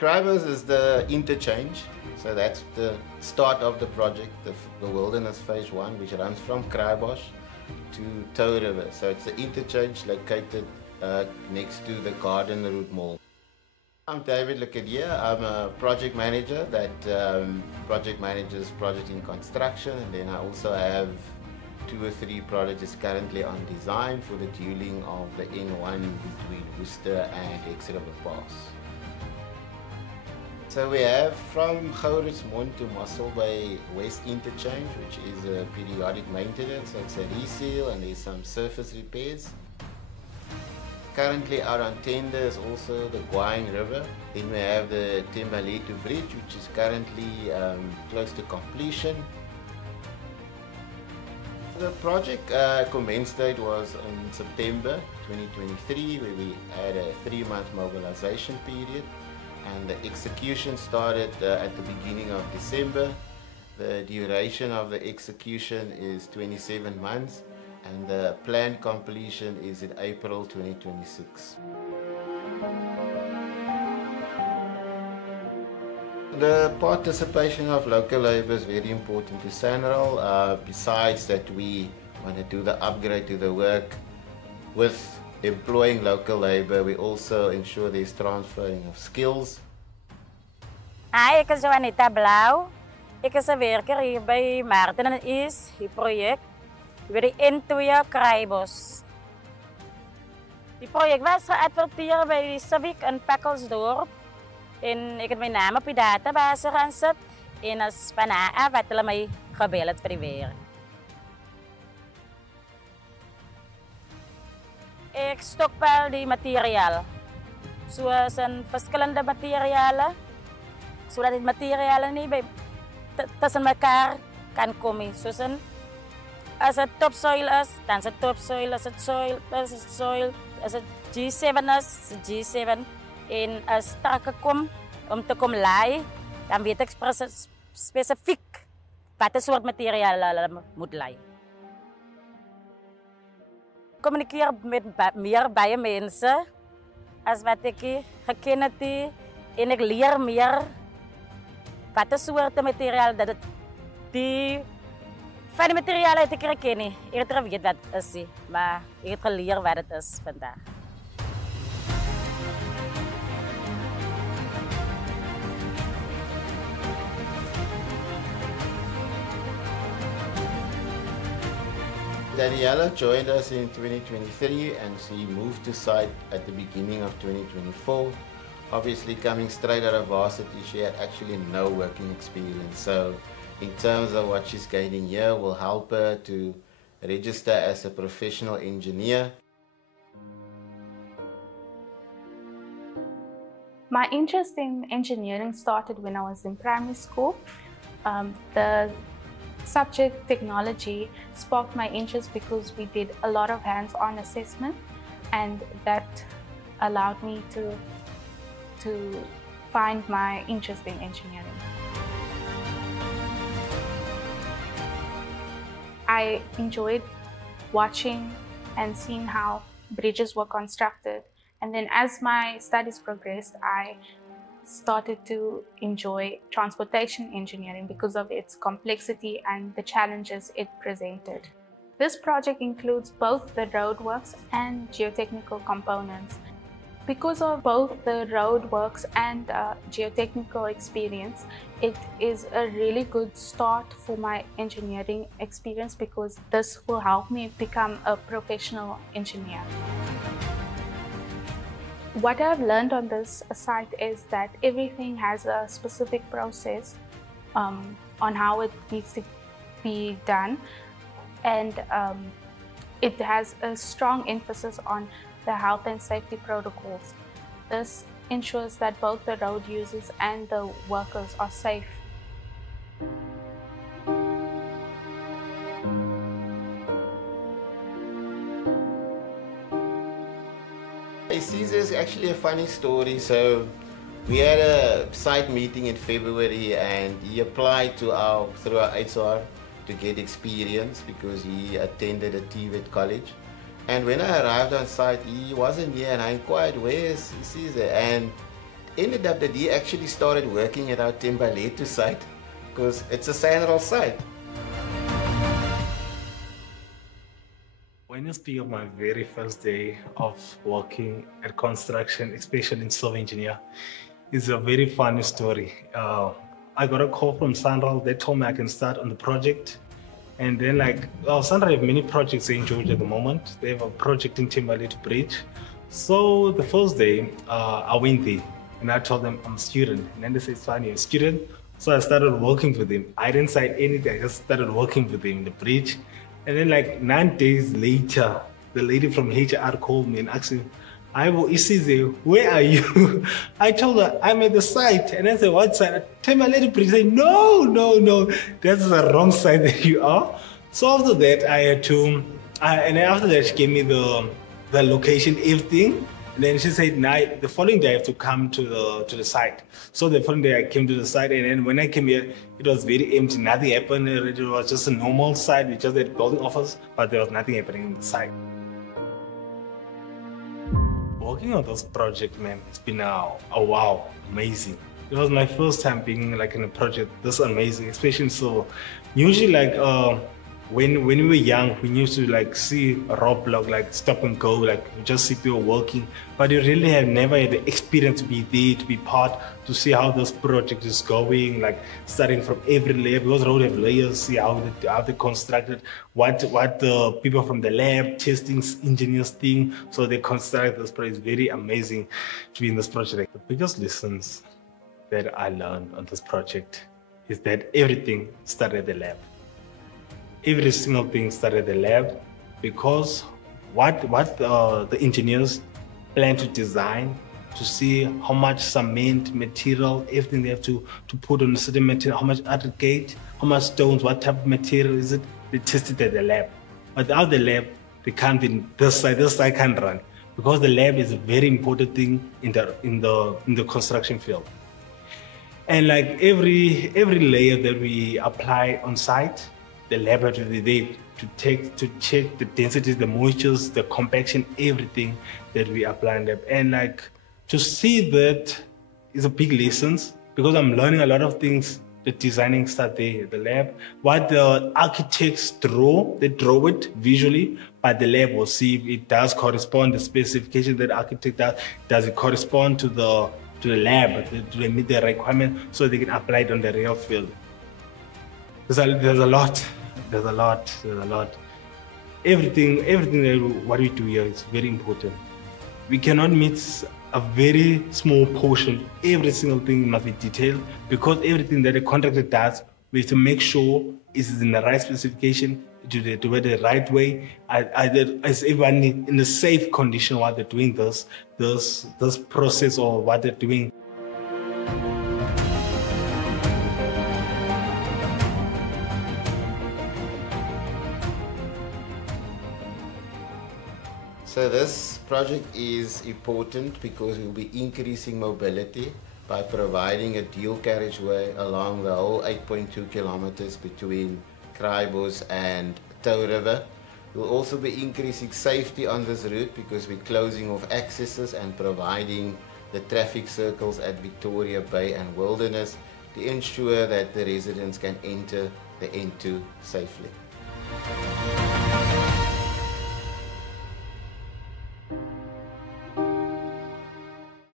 Kraaibosch is the interchange, so that's the start of the project, the Wilderness Phase 1, which runs from Kraaibosch to Tow River. So it's the interchange located next to the Garden Route Mall. I'm David Le Cordeur. I'm a project manager that project manages project in construction, and then I also have 2 or 3 projects currently on design for the dualling of the N1 between Worcester and X-River Pass. So we have from Kraaibosch to Mossel Bay West Interchange, which is a periodic maintenance, so it's a reseal and there's some surface repairs. Currently out on tender is also the Guayang River. Then we have the Tembalito Bridge, which is currently close to completion. The project commence date was in September 2023, where we had a 3-month mobilization period, and the execution started at the beginning of December. The duration of the execution is 27 months, and the planned completion is in April 2026. The participation of local labour is very important to SANRAL. Besides that, we want to do the upgrade to the work with employing local labour. We also ensure there's transferring of skills. Hi, ik is Juanita Blauw. Ik is een werker hier bij Maarten en Is, het project. Bij de N2 Kraaibosch. Die project was geadverteerd bij Civic in Pakkelsdorp. En ik heb mijn naam op die database gaan zetten. En als van af wat hulle my gebeld het vir die werk. Ek stokpel die materiaal. Soos in verschillende materialen. Zodat die materialen niet tussen elkaar kan komen. Soos in, als het topsoil is, dan is het topsoil. Als het soil is, is het soil. Als het G7 is, is het G7. En als het strakke komt om te komen laaien, dan weet ik specifiek wat soort materiaal moet laaien. Ik communiceer met meer bij mensen als wat ik geken heb. En ik leer meer wat soort materiaal dat het die van de materialen die ik ken. Ik weet wat het is, maar ik heb geleerd wat het is vandaag. Daniela joined us in 2023 and she moved to site at the beginning of 2024. Obviously, coming straight out of varsity, she had actually no working experience. So in terms of what she's gaining here will help her to register as a professional engineer. My interest in engineering started when I was in primary school. The subject technology sparked my interest because we did a lot of hands-on assessment, and that allowed me to find my interest in engineering. I enjoyed watching and seeing how bridges were constructed, and then as my studies progressed, I started to enjoy transportation engineering because of its complexity and the challenges it presented. This project includes both the roadworks and geotechnical components. Because of both the roadworks and geotechnical experience, it is a really good start for my engineering experience because this will help me become a professional engineer. What I've learned on this site is that everything has a specific process on how it needs to be done, and it has a strong emphasis on the health and safety protocols. This ensures that both the road users and the workers are safe. This is actually a funny story. So we had a site meeting in February and he applied through our HR to get experience because he attended a TVET college. And when I arrived on site, he wasn't here and I inquired, where is Caesar? And ended up that he actually started working at our Thembaletu site because it's a SANRAL site. When you speak of my very first day of working at construction, especially in civil engineer, it's a very funny story. I got a call from SANRAL. They told me I can start on the project. And then SANRAL have many projects in Georgia at the moment. They have a project in Thembaletu Bridge. So the first day, I went there and I told them I'm a student. And then they said, fine, you're a student. So I started working with them. I didn't sign anything, I just started working with them in the bridge. And then 9 days later, the lady from HR called me and asked me, Isize, where are you? I told her, I'm at the site. And I said, what site? Thembaletu Bridge. She said, no, that's the wrong site that you are. So after that, I had to, and then after that, she gave me the location, everything. And then she said, the following day I have to come to the site. So the following day I came to the site, and then when I came here, it was very empty. Nothing happened. It was just a normal site. We just had building office, but there was nothing happening in the site. Working on this project, man, it's been a wow, amazing. It was my first time being in a project this amazing, especially so. Usually when we were young, we used to see a roadblock, stop and go, we just see people working. But you really have never had the experience to be there, to be part, to see how this project is going, starting from every layer, because road have layers, see how they constructed, what the people from the lab, testing engineers think, so they construct this project. It's very amazing to be in this project. The biggest lessons that I learned on this project is that everything started at the lab. Every single thing started at the lab, because what the engineers plan to design, to see how much cement material, everything they have to put on a certain material, how much aggregate, how much stones, what type of material is it, they tested at the lab. Without the lab, they can't be this side can't run, because the lab is a very important thing in the construction field. And every layer that we apply on site, the laboratory there to check the densities, the moistures, the compaction, everything that we apply in lab. And to see that is a big lesson, because I'm learning a lot of things. The designing start there at the lab. What the architects draw, they draw it visually, but the lab will see if it does correspond, the specification that the architect does it correspond to the lab, to meet the requirement, so they can apply it on the real field. There's a lot. Everything that what we do here is very important. We cannot miss a very small portion. Every single thing must be detailed, because everything that a contractor does, we have to make sure is in the right specification, do it the right way, as everyone in a safe condition while they're doing this process or what they're doing. So this project is important because we'll be increasing mobility by providing a dual carriageway along the whole 8.2 kilometers between Kraaibosch and Tow River. We'll also be increasing safety on this route because we're closing off accesses and providing the traffic circles at Victoria Bay and Wilderness to ensure that the residents can enter the N2 safely.